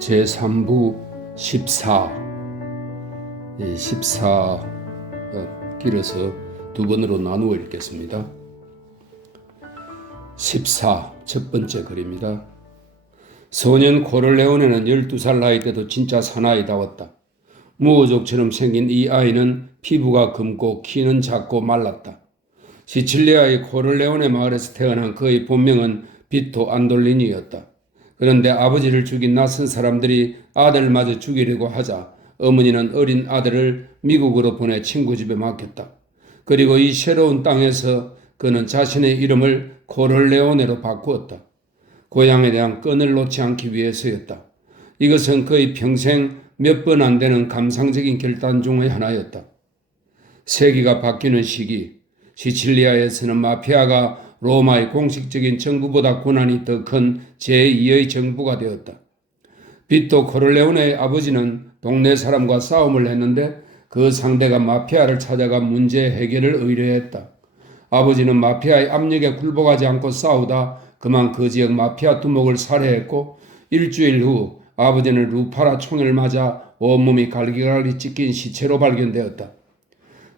제3부 14. 14가 길어서 두 번으로 나누어 읽겠습니다. 14. 첫 번째 글입니다. 소년 코를레오네는 12살 나이 때도 진짜 사나이다웠다. 무호족처럼 생긴 이 아이는 피부가 검고 키는 작고 말랐다. 시칠리아의 코를레오네 마을에서 태어난 그의 본명은 비토 안돌리니였다. 그런데 아버지를 죽인 낯선 사람들이 아들마저 죽이려고 하자 어머니는 어린 아들을 미국으로 보내 친구 집에 맡겼다. 그리고 이 새로운 땅에서 그는 자신의 이름을 코를레오네로 바꾸었다. 고향에 대한 끈을 놓지 않기 위해서였다. 이것은 그의 평생 몇 번 안 되는 감상적인 결단 중의 하나였다. 세기가 바뀌는 시기, 시칠리아에서는 마피아가 로마의 공식적인 정부보다 권한이 더 큰 제2의 정부가 되었다. 비토 코를레오네의 아버지는 동네 사람과 싸움을 했는데 그 상대가 마피아를 찾아가 문제 해결을 의뢰했다. 아버지는 마피아의 압력에 굴복하지 않고 싸우다 그만 그 지역 마피아 두목을 살해했고 일주일 후 아버지는 루파라 총을 맞아 온몸이 갈기갈기 찢긴 시체로 발견되었다.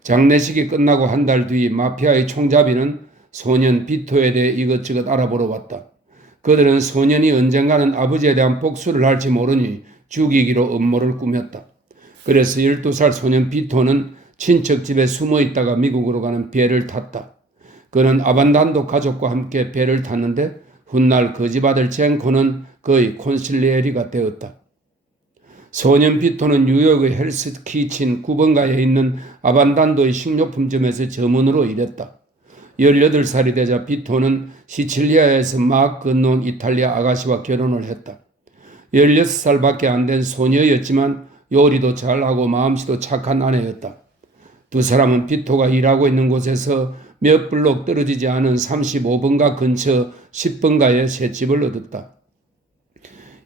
장례식이 끝나고 한 달 뒤 마피아의 총잡이는 소년 비토에 대해 이것저것 알아보러 왔다. 그들은 소년이 언젠가는 아버지에 대한 복수를 할지 모르니 죽이기로 음모를 꾸몄다. 그래서 12살 소년 비토는 친척 집에 숨어 있다가 미국으로 가는 배를 탔다. 그는 아반단도 가족과 함께 배를 탔는데 훗날 그 집 아들 젠코는 그의 콘실리에리가 되었다. 소년 비토는 뉴욕의 헬스 키친 9번가에 있는 아반단도의 식료품점에서 점원으로 일했다. 18살이 되자 비토는 시칠리아에서 막 건너온 이탈리아 아가씨와 결혼을 했다. 16살밖에 안 된 소녀였지만 요리도 잘하고 마음씨도 착한 아내였다. 두 사람은 비토가 일하고 있는 곳에서 몇 블록 떨어지지 않은 35번가 근처 10번가에 셋집을 얻었다.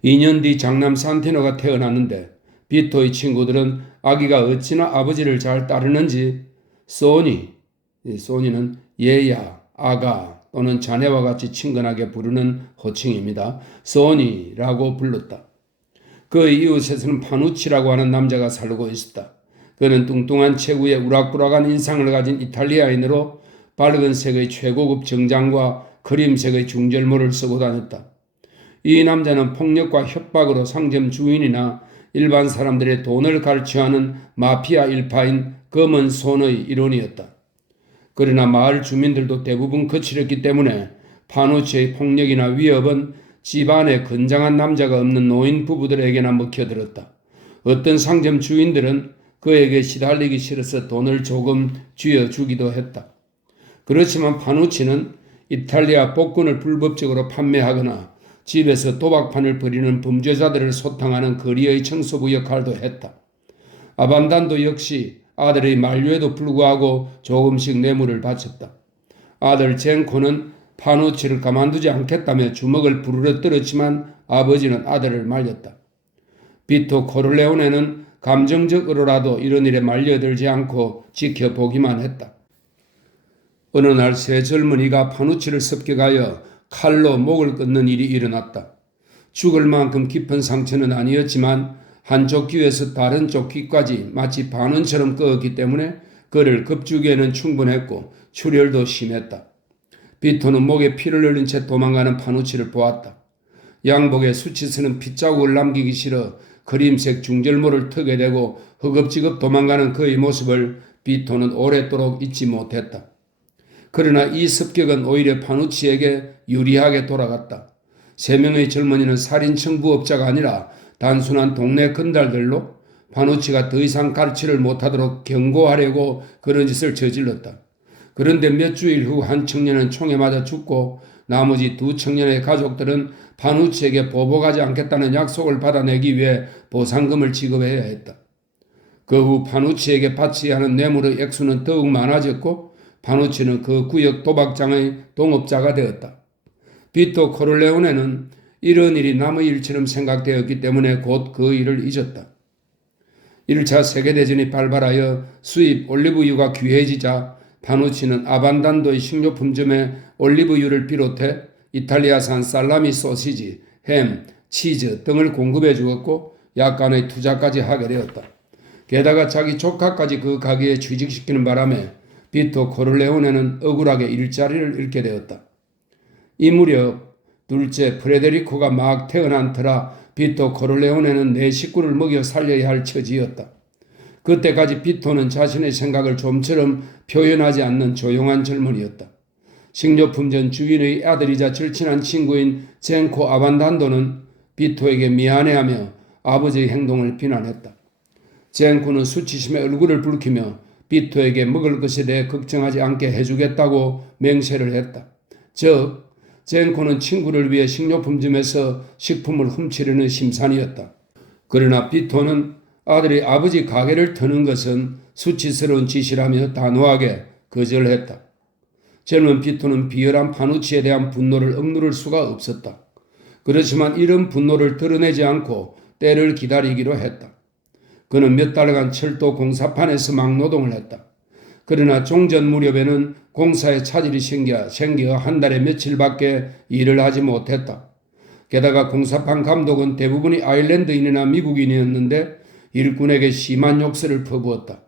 2년 뒤 장남 산티노가 태어났는데 비토의 친구들은 아기가 어찌나 아버지를 잘 따르는지 소니는 얘야, 아가 또는 자네와 같이 친근하게 부르는 호칭입니다. 소니라고 불렀다. 그의 이웃에서는 파누치라고 하는 남자가 살고 있었다. 그는 뚱뚱한 체구에 우락부락한 인상을 가진 이탈리아인으로 밝은 색의 최고급 정장과 크림색의 중절모를 쓰고 다녔다. 이 남자는 폭력과 협박으로 상점 주인이나 일반 사람들의 돈을 갈취하는 마피아 일파인 검은 손의 일원이었다. 그러나 마을 주민들도 대부분 거칠었기 때문에 파누치의 폭력이나 위협은 집안에 건장한 남자가 없는 노인 부부들에게나 먹혀들었다. 어떤 상점 주인들은 그에게 시달리기 싫어서 돈을 조금 쥐어주기도 했다. 그렇지만 파누치는 이탈리아 복권을 불법적으로 판매하거나 집에서 도박판을 벌이는 범죄자들을 소탕하는 거리의 청소부 역할도 했다. 아반단도 역시 아들의 만류에도 불구하고 조금씩 뇌물을 바쳤다. 아들 젠코는 파누치를 가만두지 않겠다며 주먹을 부르러 떨었지만 아버지는 아들을 말렸다. 비토 코를레오네는 감정적으로라도 이런 일에 말려들지 않고 지켜보기만 했다. 어느 날 세 젊은이가 파누치를 습격하여 칼로 목을 끊는 일이 일어났다. 죽을 만큼 깊은 상처는 아니었지만 한쪽 귀에서 다른 쪽 귀까지 마치 반원처럼 끄었기 때문에 그를 급주기에는 충분했고 출혈도 심했다. 비토는 목에 피를 흘린 채 도망가는 파누치를 보았다. 양복에 수치스는 핏자국을 남기기 싫어 그림색 중절모를 턱에 대고 허겁지겁 도망가는 그의 모습을 비토는 오랫도록 잊지 못했다. 그러나 이 습격은 오히려 파누치에게 유리하게 돌아갔다. 3명의 젊은이는 살인 청부업자가 아니라 단순한 동네 건달들로 파누치가 더 이상 갈취를 못하도록 경고하려고 그런 짓을 저질렀다. 그런데 몇 주일 후 한 청년은 총에 맞아 죽고 나머지 2 청년의 가족들은 파누치에게 보복하지 않겠다는 약속을 받아내기 위해 보상금을 지급해야 했다. 그 후 파누치에게 바치야 하는 뇌물의 액수는 더욱 많아졌고 파누치는 그 구역 도박장의 동업자가 되었다. 비토 코를레오네는 이런 일이 남의 일처럼 생각되었기 때문에 곧 그 일을 잊었다. 1차 세계대전이 발발하여 수입 올리브유가 귀해지자 파누치는 아반단도의 식료품점에 올리브유를 비롯해 이탈리아산 살라미 소시지, 햄, 치즈 등을 공급해 주었고 약간의 투자까지 하게 되었다. 게다가 자기 조카까지 그 가게에 취직시키는 바람에 비토 코를레오네는 억울하게 일자리를 잃게 되었다. 이 무렵 둘째 프레데리코가 막 태어난 터라 비토 코를레오네는 네 식구를 먹여 살려야 할 처지였다. 그때까지 비토는 자신의 생각을 좀처럼 표현하지 않는 조용한 젊은이였다. 식료품점 주인의 아들이자 절친한 친구인 젠코 아반단도는 비토에게 미안해하며 아버지의 행동을 비난했다. 젠코는 수치심에 얼굴을 붉히며 비토에게 먹을 것에 대해 걱정하지 않게 해주겠다고 맹세를 했다. 즉, 젠코는 친구를 위해 식료품점에서 식품을 훔치려는 심산이었다. 그러나 비토는 아들이 아버지 가게를 터는 것은 수치스러운 짓이라며 단호하게 거절했다. 젊은 비토는 비열한 파누치에 대한 분노를 억누를 수가 없었다. 그렇지만 이런 분노를 드러내지 않고 때를 기다리기로 했다. 그는 몇 달간 철도 공사판에서 막노동을 했다. 그러나 종전 무렵에는 공사에 차질이 생겨 한 달에 며칠밖에 일을 하지 못했다. 게다가 공사판 감독은 대부분이 아일랜드인이나 미국인이었는데 일꾼에게 심한 욕설을 퍼부었다.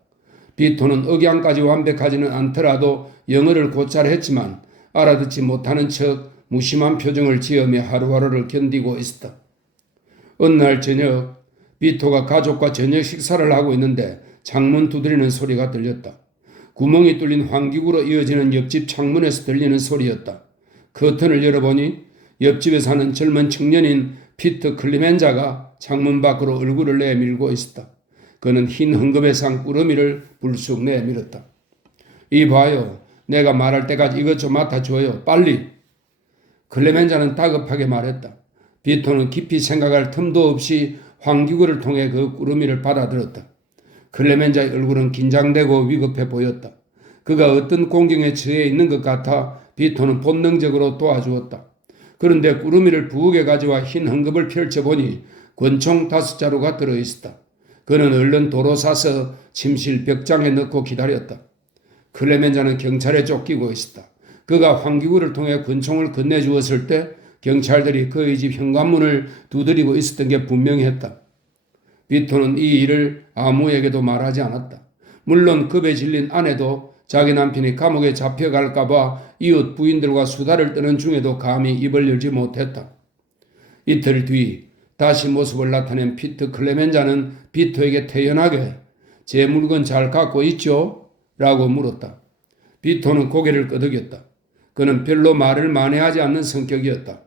비토는 억양까지 완벽하지는 않더라도 영어를 곧잘 했지만 알아듣지 못하는 척 무심한 표정을 지으며 하루하루를 견디고 있었다. 어느 날 저녁 비토가 가족과 저녁 식사를 하고 있는데 창문 두드리는 소리가 들렸다. 구멍이 뚫린 환기구로 이어지는 옆집 창문에서 들리는 소리였다. 커튼을 열어보니 옆집에 사는 젊은 청년인 피터 클리멘자가 창문 밖으로 얼굴을 내밀고 있었다. 그는 흰 헝겊에 산 꾸러미를 불쑥 내밀었다. 이 봐요. 내가 말할 때까지 이것 좀 맡아줘요. 빨리. 클레멘자는 다급하게 말했다. 비토는 깊이 생각할 틈도 없이 환기구를 통해 그 꾸러미를 받아들었다. 클레멘자의 얼굴은 긴장되고 위급해 보였다. 그가 어떤 공경에 처해 있는 것 같아 비토는 본능적으로 도와주었다. 그런데 꾸러미를 부엌에 가져와 흰 헝겊을 펼쳐보니 권총 5자루가 들어있었다. 그는 얼른 도로 사서 침실 벽장에 넣고 기다렸다. 클레멘자는 경찰에 쫓기고 있었다. 그가 환기구를 통해 권총을 건네주었을 때 경찰들이 그의 집 현관문을 두드리고 있었던 게 분명했다. 비토는 이 일을 아무에게도 말하지 않았다. 물론 급에 질린 아내도 자기 남편이 감옥에 잡혀갈까봐 이웃 부인들과 수다를 떠는 중에도 감히 입을 열지 못했다. 이틀 뒤 다시 모습을 나타낸 피터 클레멘자는 비토에게 태연하게 제 물건 잘 갖고 있죠? 라고 물었다. 비토는 고개를 끄덕였다. 그는 별로 말을 만회하지 않는 성격이었다.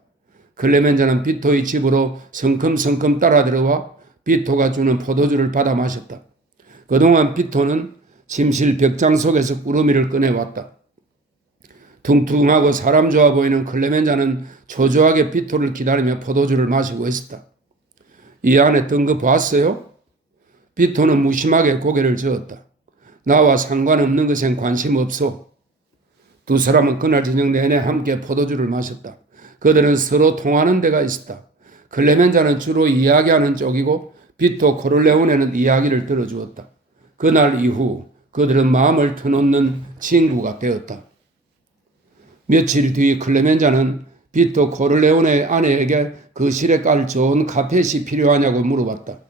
클레멘자는 비토의 집으로 성큼성큼 따라 들어와 비토가 주는 포도주를 받아 마셨다. 그동안 비토는 침실 벽장 속에서 꾸러미를 꺼내왔다. 퉁퉁하고 사람 좋아 보이는 클레멘자는 초조하게 비토를 기다리며 포도주를 마시고 있었다. 이 안에 뜬 거 봤어요? 비토는 무심하게 고개를 저었다. 나와 상관없는 것엔 관심 없소. 두 사람은 그날 저녁 내내 함께 포도주를 마셨다. 그들은 서로 통하는 데가 있었다. 클레멘자는 주로 이야기하는 쪽이고 비토 코를레오네는 이야기를 들어주었다. 그날 이후 그들은 마음을 터놓는 친구가 되었다. 며칠 뒤 클레멘자는 비토 코를레오네의 아내에게 거실에 깔 좋은 카펫이 필요하냐고 물어봤다.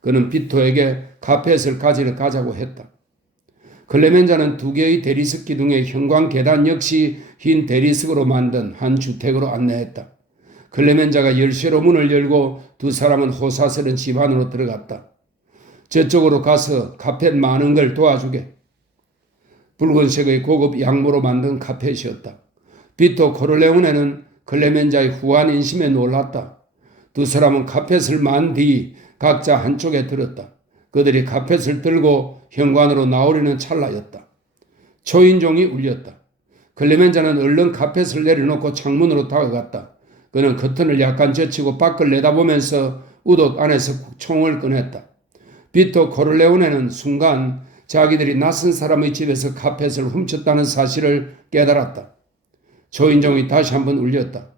그는 비토에게 카펫을 가지러 가자고 했다. 클레멘자는 2개의 대리석 기둥의 현관 계단 역시 흰 대리석으로 만든 한 주택으로 안내했다. 클레멘자가 열쇠로 문을 열고 두 사람은 호사스런 집 안으로 들어갔다. 저쪽으로 가서 카펫 많은 걸 도와주게. 붉은색의 고급 양모로 만든 카펫이었다. 비토 코를레오네는 클레멘자의 후한 인심에 놀랐다. 두 사람은 카펫을 만 뒤 각자 한쪽에 들었다. 그들이 카펫을 들고 현관으로 나오려는 찰나였다. 초인종이 울렸다. 클레멘자는 얼른 카펫을 내려놓고 창문으로 다가갔다. 그는 커튼을 약간 젖히고 밖을 내다보면서 우독 안에서 총을 꺼냈다. 비토 코를레오네는 순간 자기들이 낯선 사람의 집에서 카펫을 훔쳤다는 사실을 깨달았다. 초인종이 다시 한번 울렸다.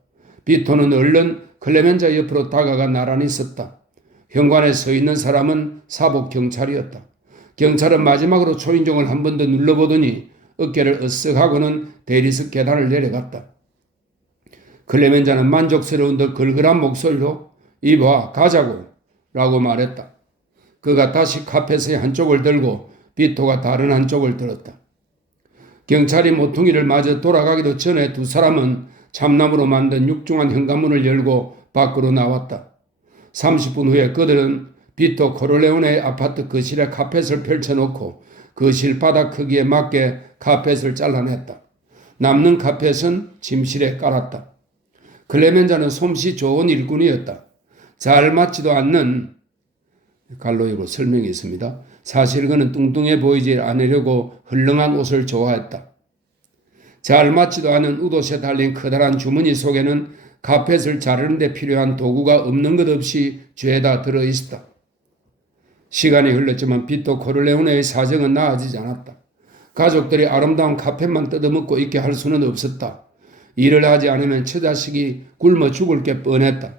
비토는 얼른 클레멘자 옆으로 다가가 나란히 섰다. 현관에 서 있는 사람은 사복 경찰이었다. 경찰은 마지막으로 초인종을 한 번 더 눌러보더니 어깨를 으쓱하고는 대리석 계단을 내려갔다. 클레멘자는 만족스러운 듯 걸걸한 목소리로 이봐 가자고 라고 말했다. 그가 다시 카펫의 한쪽을 들고 비토가 다른 한쪽을 들었다. 경찰이 모퉁이를 맞아 돌아가기도 전에 두 사람은 참나무로 만든 육중한 현관문을 열고 밖으로 나왔다. 30분 후에 그들은 비토 코르레오네의 아파트 거실에 카펫을 펼쳐놓고 거실 바닥 크기에 맞게 카펫을 잘라냈다. 남는 카펫은 침실에 깔았다. 클레멘자는 솜씨 좋은 일꾼이었다. 잘 맞지도 않는 갈로이로 설명이 있습니다. 사실 그는 뚱뚱해 보이지 않으려고 헐렁한 옷을 좋아했다. 잘 맞지도 않은 웃옷에 달린 커다란 주머니 속에는 카펫을 자르는 데 필요한 도구가 없는 것 없이 죄다 들어있었다. 시간이 흘렀지만 비토 코르레오네의 사정은 나아지지 않았다. 가족들이 아름다운 카펫만 뜯어먹고 있게 할 수는 없었다. 일을 하지 않으면 처자식이 굶어 죽을 게 뻔했다.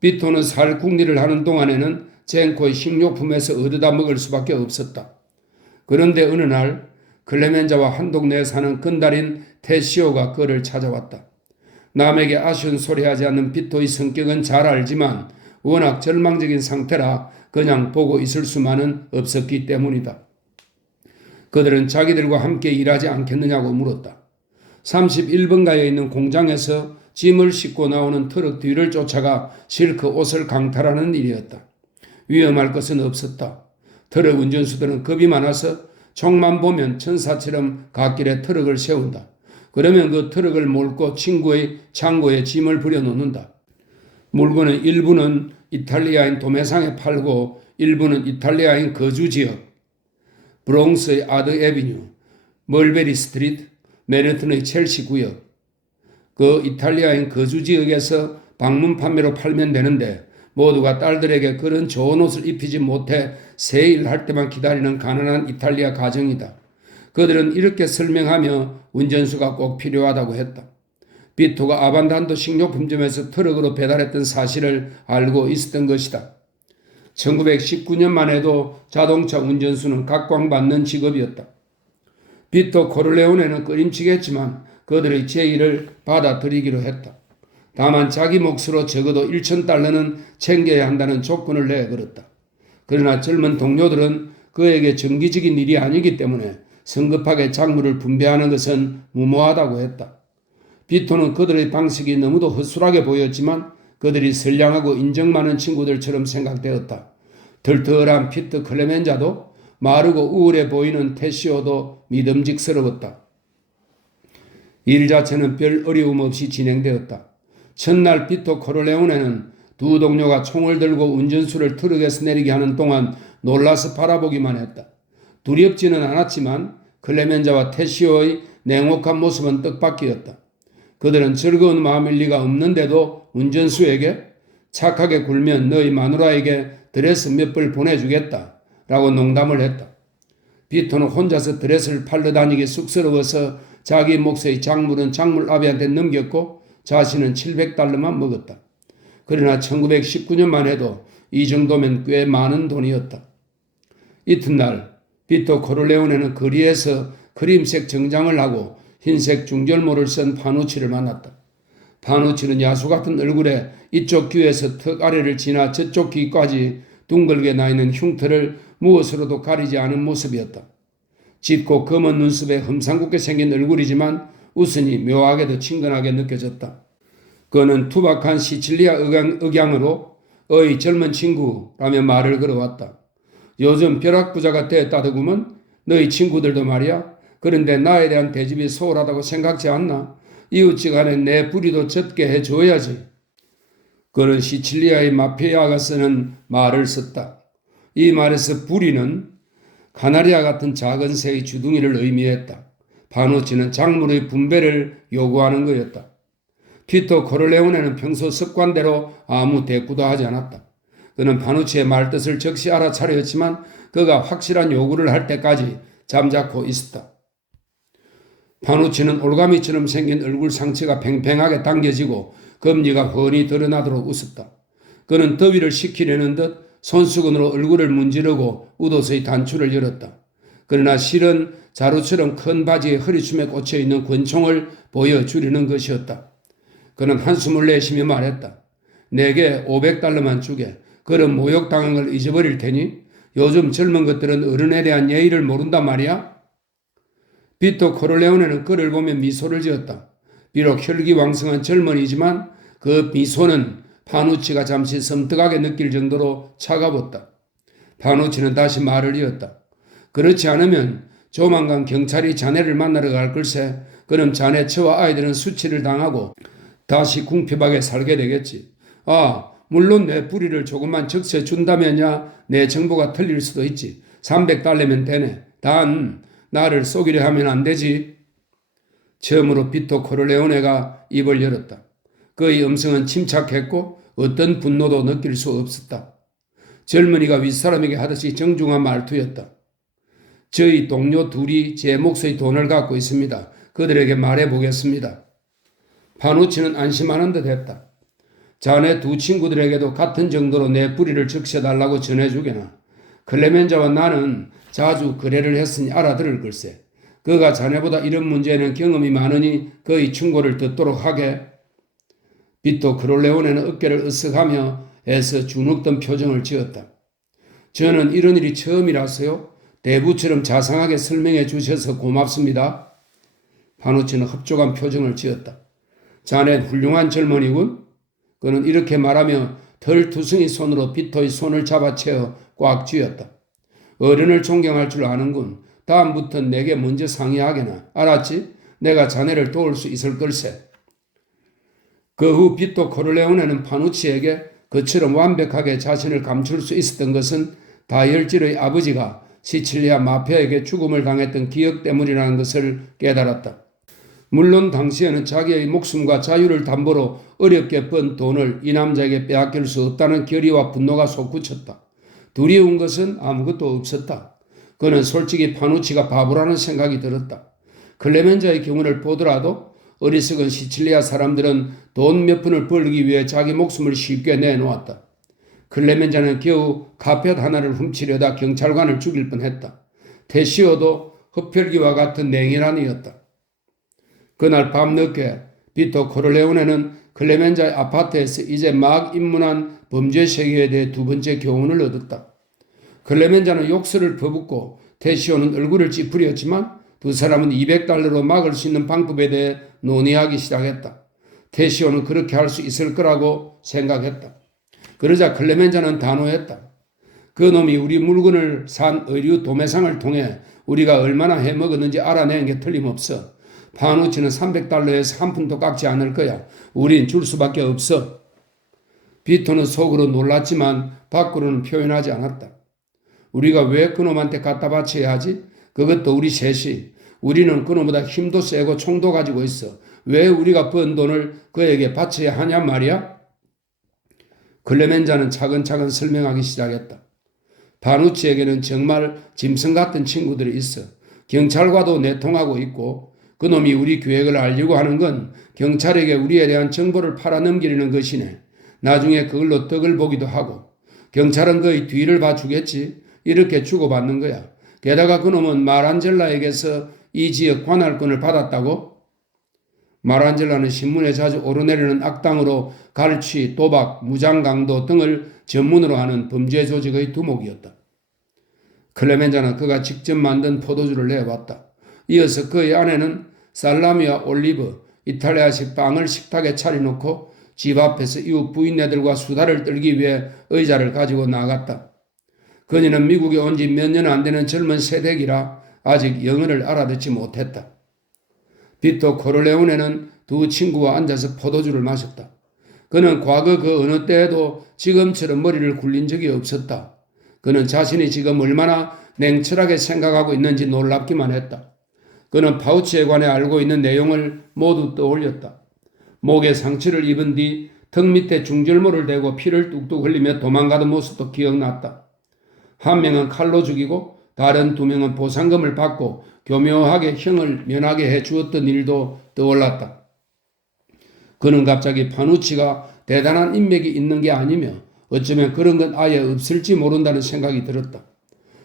비토는 살 궁리를 하는 동안에는 젠코의 식료품에서 얻어다 먹을 수밖에 없었다. 그런데 어느 날 클레멘자와 한 동네에 사는 건달인 테시오가 그를 찾아왔다. 남에게 아쉬운 소리하지 않는 비토의 성격은 잘 알지만 워낙 절망적인 상태라 그냥 보고 있을 수만은 없었기 때문이다. 그들은 자기들과 함께 일하지 않겠느냐고 물었다. 31번가에 있는 공장에서 짐을 싣고 나오는 트럭 뒤를 쫓아가 실크 옷을 강탈하는 일이었다. 위험할 것은 없었다. 트럭 운전수들은 겁이 많아서 총만 보면 천사처럼 갓길에 트럭을 세운다. 그러면 그 트럭을 몰고 친구의 창고에 짐을 부려놓는다. 물건의 일부는 이탈리아인 도매상에 팔고 일부는 이탈리아인 거주지역, 브롱스의 아드 에비뉴, 멀베리 스트리트, 맨해튼의 첼시 구역, 그 이탈리아인 거주지역에서 방문 판매로 팔면 되는데 모두가 딸들에게 그런 좋은 옷을 입히지 못해 새일 할 때만 기다리는 가난한 이탈리아 가정이다. 그들은 이렇게 설명하며 운전수가 꼭 필요하다고 했다. 비토가 아반단도 식료품점에서 트럭으로 배달했던 사실을 알고 있었던 것이다. 1919년만 해도 자동차 운전수는 각광받는 직업이었다. 비토 코르레오네는 꺼림칙했지만 그들의 제의를 받아들이기로 했다. 다만 자기 몫으로 적어도 1,000달러는 챙겨야 한다는 조건을 내걸었다. 그러나 젊은 동료들은 그에게 정기적인 일이 아니기 때문에 성급하게 작물을 분배하는 것은 무모하다고 했다. 비토는 그들의 방식이 너무도 허술하게 보였지만 그들이 선량하고 인정 많은 친구들처럼 생각되었다. 덜덜한 피트 클레멘자도 마르고 우울해 보이는 테시오도 믿음직스러웠다. 일 자체는 별 어려움 없이 진행되었다. 첫날 비토 코르레오네는 두 동료가 총을 들고 운전수를 트럭에서 내리게 하는 동안 놀라서 바라보기만 했다. 두렵지는 않았지만 클레멘자와 테시오의 냉혹한 모습은 뜻밖이었다. 그들은 즐거운 마음일 리가 없는데도 운전수에게 착하게 굴면 너희 마누라에게 드레스 몇 벌 보내주겠다 라고 농담을 했다. 비토는 혼자서 드레스를 팔러 다니기 쑥스러워서 자기 몫의 작물은 작물 아비한테 넘겼고 자신은 700달러만 먹었다. 그러나 1919년만 해도 이 정도면 꽤 많은 돈이었다. 이튿날 비토 코르레오네는 거리에서 크림색 정장을 하고 흰색 중절모를 쓴 파누치를 만났다. 파누치는 야수 같은 얼굴에 이쪽 귀에서 턱 아래를 지나 저쪽 귀까지 둥글게 나 있는 흉터를 무엇으로도 가리지 않은 모습이었다. 짙고 검은 눈썹에 험상궂게 생긴 얼굴이지만 웃으니 묘하게도 친근하게 느껴졌다. 그는 투박한 시칠리아 억양으로 어이 젊은 친구라며 말을 걸어왔다. 요즘 벼락부자가 됐다더구먼. 너희 친구들도 말이야. 그런데 나에 대한 대접이 소홀하다고 생각지 않나? 이웃지간에 내 부리도 젖게 해줘야지. 그는 시칠리아의 마피아가 쓰는 말을 썼다. 이 말에서 부리는 카나리아 같은 작은 새의 주둥이를 의미했다. 파누치는 작물의 분배를 요구하는 거였다. 티토 코르레오네는 평소 습관대로 아무 대꾸도 하지 않았다. 그는 파누치의 말뜻을 즉시 알아차렸지만 그가 확실한 요구를 할 때까지 잠자코 있었다. 파누치는 올가미처럼 생긴 얼굴 상체가 팽팽하게 당겨지고 검니가 훤히 드러나도록 웃었다. 그는 더위를 식히려는 듯 손수건으로 얼굴을 문지르고 웃옷의 단추를 열었다. 그러나 실은 자루처럼 큰 바지의 허리춤에 꽂혀있는 권총을 보여주려는 것이었다. 그는 한숨을 내쉬며 말했다. 내게 500달러만 주게. 그런 모욕당한 걸 잊어버릴 테니 요즘 젊은 것들은 어른에 대한 예의를 모른단 말이야. 비토 코를레오네는 그를 보며 미소를 지었다. 비록 혈기왕성한 젊은이지만 그 미소는 파누치가 잠시 섬뜩하게 느낄 정도로 차가웠다. 파누치는 다시 말을 이었다. 그렇지 않으면 조만간 경찰이 자네를 만나러 갈 걸세. 그럼 자네 처와 아이들은 수치를 당하고 다시 궁핍하게 살게 되겠지. 아, 물론 내 뿌리를 조금만 적셔 준다면야 내 정보가 틀릴 수도 있지. 300달러면 되네. 단 나를 속이려 하면 안 되지. 처음으로 비토 코를레오네가 입을 열었다. 그의 음성은 침착했고 어떤 분노도 느낄 수 없었다. 젊은이가 윗사람에게 하듯이 정중한 말투였다. 저희 동료 둘이 제 몫의 돈을 갖고 있습니다. 그들에게 말해보겠습니다. 파누치는 안심하는 듯 했다. 자네 두 친구들에게도 같은 정도로 내 뿌리를 적셔달라고 전해주게나. 클레멘자와 나는 자주 거래를 했으니 알아들을 걸세. 그가 자네보다 이런 문제에는 경험이 많으니 그의 충고를 듣도록 하게. 비토 코를레오네는 어깨를 으쓱하며 애써 주눅든 표정을 지었다. 저는 이런 일이 처음이라서요. 대부처럼 자상하게 설명해 주셔서 고맙습니다. 파누치는 흡족한 표정을 지었다. 자넨 훌륭한 젊은이군. 그는 이렇게 말하며 털투성이 손으로 비토의 손을 잡아채어 꽉 쥐었다. 어른을 존경할 줄 아는군. 다음부턴 내게 먼저 상의하게나. 알았지? 내가 자네를 도울 수 있을 걸세. 그 후 비토 코를레오네는 파누치에게 그처럼 완벽하게 자신을 감출 수 있었던 것은 다혈질의 아버지가 시칠리아 마피아에게 죽음을 당했던 기억 때문이라는 것을 깨달았다. 물론 당시에는 자기의 목숨과 자유를 담보로 어렵게 번 돈을 이 남자에게 빼앗길 수 없다는 결의와 분노가 솟구쳤다. 두려운 것은 아무것도 없었다. 그는 솔직히 파누치가 바보라는 생각이 들었다. 클레멘자의 경우를 보더라도 어리석은 시칠리아 사람들은 돈 몇 푼을 벌기 위해 자기 목숨을 쉽게 내놓았다. 클레멘자는 겨우 카펫 하나를 훔치려다 경찰관을 죽일 뻔했다. 테시오도 흡혈귀와 같은 냉혈한 이였다. 그날 밤늦게 비토 코를레오네는 클레멘자의 아파트에서 이제 막 입문한 범죄 세계에 대해 두 번째 교훈을 얻었다. 클레멘자는 욕설을 퍼붓고 테시오는 얼굴을 찌푸렸지만 두 사람은 200달러로 막을 수 있는 방법에 대해 논의하기 시작했다. 테시오는 그렇게 할 수 있을 거라고 생각했다. 그러자 클레멘자는 단호했다. 그 놈이 우리 물건을 산 의류 도매상을 통해 우리가 얼마나 해먹었는지 알아내는 게 틀림없어. 파누치는 300달러에서 한 푼도 깎지 않을 거야. 우린 줄 수밖에 없어. 비토는 속으로 놀랐지만 밖으로는 표현하지 않았다. 우리가 왜 그놈한테 갖다 바쳐야 하지? 그것도 우리 셋이. 우리는 그놈보다 힘도 세고 총도 가지고 있어. 왜 우리가 번 돈을 그에게 바쳐야 하냔 말이야? 클레멘자는 차근차근 설명하기 시작했다. 파누치에게는 정말 짐승 같은 친구들이 있어. 경찰과도 내통하고 있고 그놈이 우리 계획을 알려고 하는 건 경찰에게 우리에 대한 정보를 팔아넘기려는 것이네. 나중에 그걸로 떡을 보기도 하고 경찰은 그의 뒤를 봐주겠지. 이렇게 주고받는 거야. 게다가 그놈은 마란젤라에게서 이 지역 관할권을 받았다고? 마란젤라는 신문에 자주 오르내리는 악당으로 갈취, 도박, 무장강도 등을 전문으로 하는 범죄 조직의 두목이었다. 클레멘자는 그가 직접 만든 포도주를 내어봤다. 이어서 그의 아내는 살라미와 올리브, 이탈리아식 빵을 식탁에 차려놓고 집 앞에서 이웃 부인네들과 수다를 떨기 위해 의자를 가지고 나갔다. 그녀는 미국에 온 지 몇 년 안 되는 젊은 세대기라 아직 영어를 알아듣지 못했다. 비토 코를레오네는 두 친구와 앉아서 포도주를 마셨다. 그는 과거 그 어느 때에도 지금처럼 머리를 굴린 적이 없었다. 그는 자신이 지금 얼마나 냉철하게 생각하고 있는지 놀랍기만 했다. 그는 파우치에 관해 알고 있는 내용을 모두 떠올렸다. 목에 상처를 입은 뒤 턱 밑에 중절모를 대고 피를 뚝뚝 흘리며 도망가던 모습도 기억났다. 한 명은 칼로 죽이고 다른 두 명은 보상금을 받고 교묘하게 형을 면하게 해주었던 일도 떠올랐다. 그는 갑자기 파누치가 대단한 인맥이 있는 게 아니며 어쩌면 그런 건 아예 없을지 모른다는 생각이 들었다.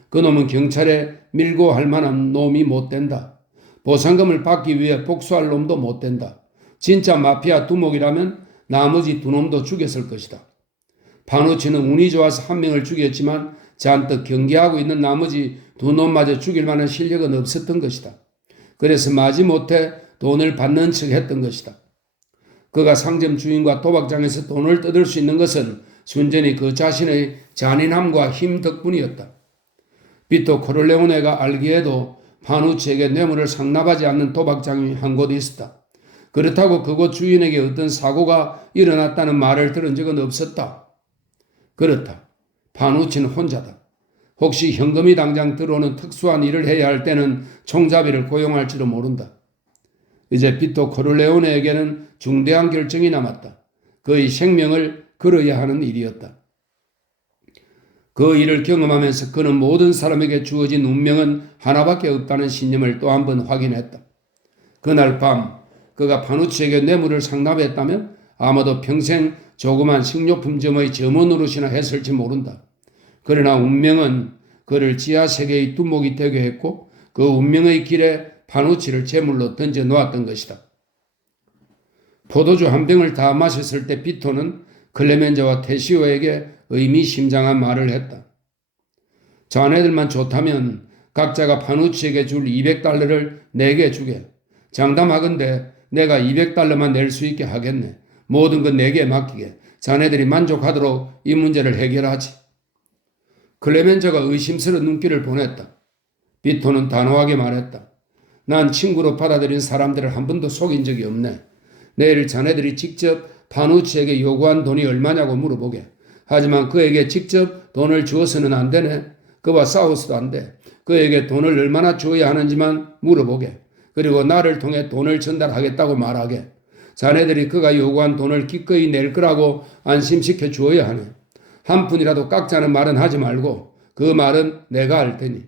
그놈은 경찰에 밀고 할 만한 놈이 못 된다. 보상금을 받기 위해 복수할 놈도 못 된다. 진짜 마피아 두목이라면 나머지 두 놈도 죽였을 것이다. 파누치는 운이 좋아서 한 명을 죽였지만 잔뜩 경계하고 있는 나머지 두 놈마저 죽일 만한 실력은 없었던 것이다. 그래서 마지못해 돈을 받는 척 했던 것이다. 그가 상점 주인과 도박장에서 돈을 뜯을 수 있는 것은 순전히 그 자신의 잔인함과 힘 덕분이었다. 비토 코를레오네가 알기에도 파누치에게 뇌물을 상납하지 않는 도박장이 한 곳이 있었다. 그렇다고 그곳 주인에게 어떤 사고가 일어났다는 말을 들은 적은 없었다. 그렇다. 파누치는 혼자다. 혹시 현금이 당장 들어오는 특수한 일을 해야 할 때는 총잡이를 고용할지도 모른다. 이제 비토 코를레오네에게는 중대한 결정이 남았다. 그의 생명을 걸어야 하는 일이었다. 그 일을 경험하면서 그는 모든 사람에게 주어진 운명은 하나밖에 없다는 신념을 또 한 번 확인했다. 그날 밤 그가 파누치에게 뇌물을 상납했다면 아마도 평생 조그만 식료품점의 점원 노릇이나 했을지 모른다. 그러나 운명은 그를 지하세계의 두목이 되게 했고 그 운명의 길에 파누치를 제물로 던져 놓았던 것이다. 포도주 한 병을 다 마셨을 때 비토는 클레멘자와 테시오에게 의미심장한 말을 했다. 자네들만 좋다면 각자가 파누치에게 줄 200달러를 내게 주게. 장담하건대 내가 200달러만 낼 수 있게 하겠네. 모든 건 내게 맡기게. 자네들이 만족하도록 이 문제를 해결하지. 클레멘자가 의심스러운 눈길을 보냈다. 비토는 단호하게 말했다. 난 친구로 받아들인 사람들을 한 번도 속인 적이 없네. 내일 자네들이 직접 파누치에게 요구한 돈이 얼마냐고 물어보게. 하지만 그에게 직접 돈을 주어서는 안 되네. 그와 싸워서도 안 돼. 그에게 돈을 얼마나 줘야 하는지만 물어보게. 그리고 나를 통해 돈을 전달하겠다고 말하게. 자네들이 그가 요구한 돈을 기꺼이 낼 거라고 안심시켜 주어야 하네. 한 푼이라도 깎자는 말은 하지 말고 그 말은 내가 할 테니.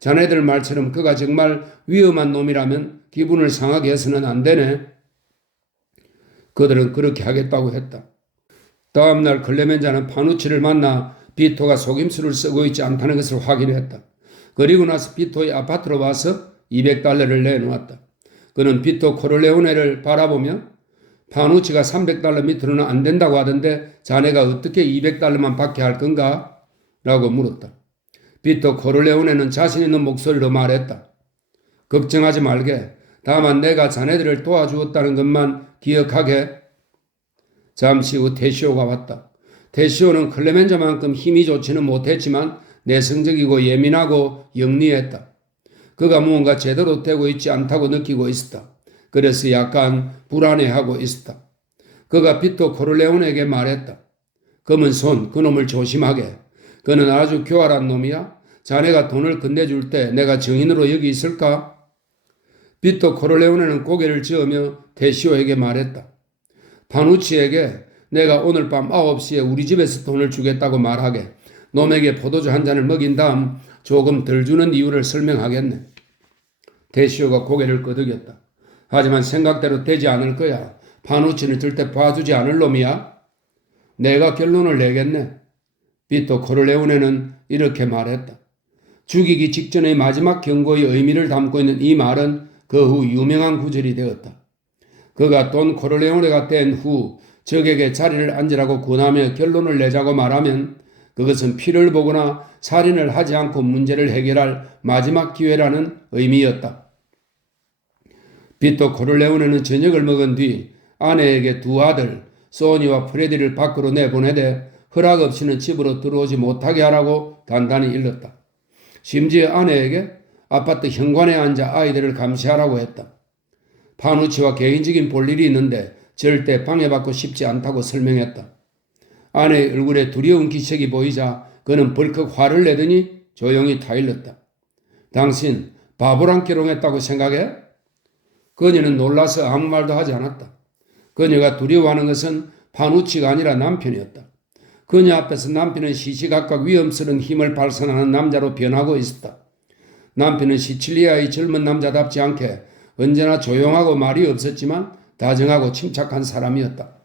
자네들 말처럼 그가 정말 위험한 놈이라면 기분을 상하게 해서는 안 되네. 그들은 그렇게 하겠다고 했다. 다음날 클레멘자는 파누치를 만나 비토가 속임수를 쓰고 있지 않다는 것을 확인했다. 그리고 나서 비토의 아파트로 와서 200달러를 내놓았다. 그는 비토 코를레오네를 바라보며 파누치가 300달러 밑으로는 안 된다고 하던데 자네가 어떻게 200달러만 받게 할 건가? 라고 물었다. 비토 코를레오네는 자신 있는 목소리로 말했다. 걱정하지 말게. 다만 내가 자네들을 도와주었다는 것만 기억하게. 잠시 후 테시오가 왔다. 테시오는 클레멘자만큼 힘이 좋지는 못했지만 내성적이고 예민하고 영리했다. 그가 무언가 제대로 되고 있지 않다고 느끼고 있었다. 그래서 약간 불안해하고 있었다. 그가 비토 코를레오네에게 말했다. 검은 손, 그놈을 조심하게. 그는 아주 교활한 놈이야. 자네가 돈을 건네줄 때 내가 증인으로 여기 있을까? 비토 코를레오네는 고개를 저으며 테시오에게 말했다. 파누치에게 내가 오늘 밤 9시에 우리 집에서 돈을 주겠다고 말하게. 놈에게 포도주 한 잔을 먹인 다음 조금 덜 주는 이유를 설명하겠네. 테시오가 고개를 끄덕였다. 하지만 생각대로 되지 않을 거야. 파누치는 절대 봐주지 않을 놈이야. 내가 결론을 내겠네. 비토 코를레오네는 이렇게 말했다. 죽이기 직전의 마지막 경고의 의미를 담고 있는 이 말은 그 후 유명한 구절이 되었다. 그가 돈 코를레오네가 된 후 적에게 자리를 앉으라고 권하며 결론을 내자고 말하면 그것은 피를 보거나 살인을 하지 않고 문제를 해결할 마지막 기회라는 의미였다. 비토 코를레오네는 저녁을 먹은 뒤 아내에게 두 아들 소니와 프레디를 밖으로 내보내되 허락 없이는 집으로 들어오지 못하게 하라고 단단히 일렀다. 심지어 아내에게 아파트 현관에 앉아 아이들을 감시하라고 했다. 파누치와 개인적인 볼일이 있는데 절대 방해받고 싶지 않다고 설명했다. 아내의 얼굴에 두려운 기색이 보이자 그는 벌컥 화를 내더니 조용히 타일렀다. 당신 바보랑 결혼했다고 생각해? 그녀는 놀라서 아무 말도 하지 않았다. 그녀가 두려워하는 것은 파누치가 아니라 남편이었다. 그녀 앞에서 남편은 시시각각 위험스러운 힘을 발산하는 남자로 변하고 있었다. 남편은 시칠리아의 젊은 남자답지 않게 언제나 조용하고 말이 없었지만 다정하고 침착한 사람이었다.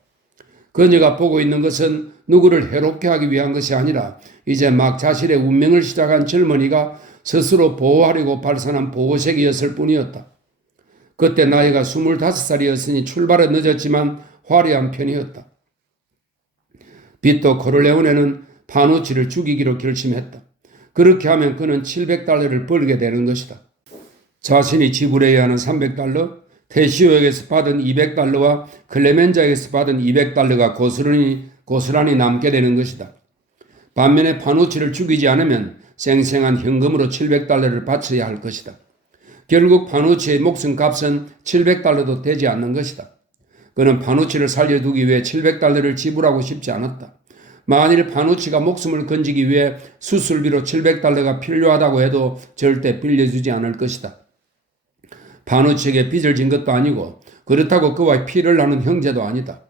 그녀가 보고 있는 것은 누구를 해롭게 하기 위한 것이 아니라 이제 막 자신의 운명을 시작한 젊은이가 스스로 보호하려고 발산한 보호색이었을 뿐이었다. 그때 나이가 25살이었으니 출발은 늦었지만 화려한 편이었다. 비토 코르레오네는 파누치를 죽이기로 결심했다. 그렇게 하면 그는 $700를 벌게 되는 것이다. 자신이 지불해야 하는 $300, 테시오에게서 받은 $200와 클레멘자에게서 받은 $200가 고스란히 남게 되는 것이다. 반면에 파누치를 죽이지 않으면 생생한 현금으로 $700를 바쳐야 할 것이다. 결국 파누치의 목숨값은 $700도 되지 않는 것이다. 그는 파누치를 살려두기 위해 $700를 지불하고 싶지 않았다. 만일 파누치가 목숨을 건지기 위해 수술비로 $700가 필요하다고 해도 절대 빌려주지 않을 것이다. 파누치에게 빚을 진 것도 아니고 그렇다고 그와 피를 나눈 형제도 아니다.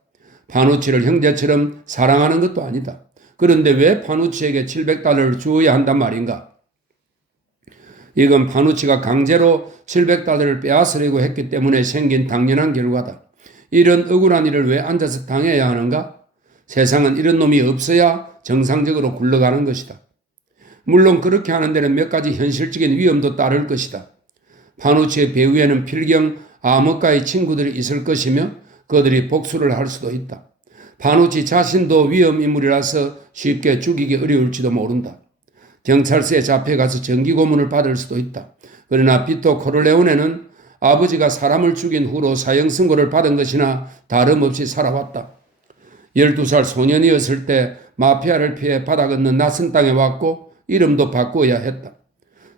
파누치를 형제처럼 사랑하는 것도 아니다. 그런데 왜 파누치에게 $700를 주어야 한단 말인가? 이건 파누치가 강제로 $700를 빼앗으려고 했기 때문에 생긴 당연한 결과다. 이런 억울한 일을 왜 앉아서 당해야 하는가? 세상은 이런 놈이 없어야 정상적으로 굴러가는 것이다. 물론 그렇게 하는 데는 몇 가지 현실적인 위험도 따를 것이다. 파누치의 배후에는 필경 암흑가의 친구들이 있을 것이며 그들이 복수를 할 수도 있다. 파누치 자신도 위험인물이라서 쉽게 죽이기 어려울지도 모른다. 경찰서에 잡혀가서 정기고문을 받을 수도 있다. 그러나 비토 코르레오네는 아버지가 사람을 죽인 후로 사형 선고를 받은 것이나 다름없이 살아왔다. 12살 소년이었을 때 마피아를 피해 바다 건너 낯선 땅에 왔고 이름도 바꾸어야 했다.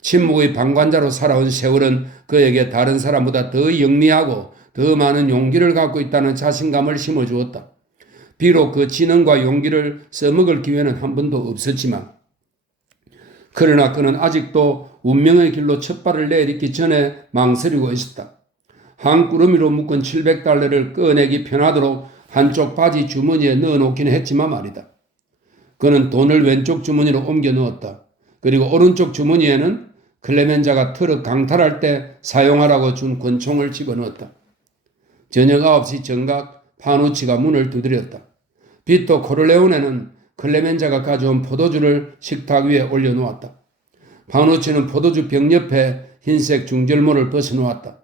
침묵의 방관자로 살아온 세월은 그에게 다른 사람보다 더 영리하고 더 많은 용기를 갖고 있다는 자신감을 심어주었다. 비록 그 지능과 용기를 써먹을 기회는 한 번도 없었지만 그러나 그는 아직도 운명의 길로 첫 발을 내딛기 전에 망설이고 있었다. 한 꾸러미로 묶은 $700를 꺼내기 편하도록 한쪽 바지 주머니에 넣어놓긴 했지만 말이다. 그는 돈을 왼쪽 주머니로 옮겨 넣었다. 그리고 오른쪽 주머니에는 클레멘자가 트럭 강탈할 때 사용하라고 준 권총을 집어넣었다. 저녁 9시 정각 파누치가 문을 두드렸다. 비토 코르레오네는 클레멘자가 가져온 포도주를 식탁 위에 올려놓았다. 파누치는 포도주 병 옆에 흰색 중절모를 벗어놓았다.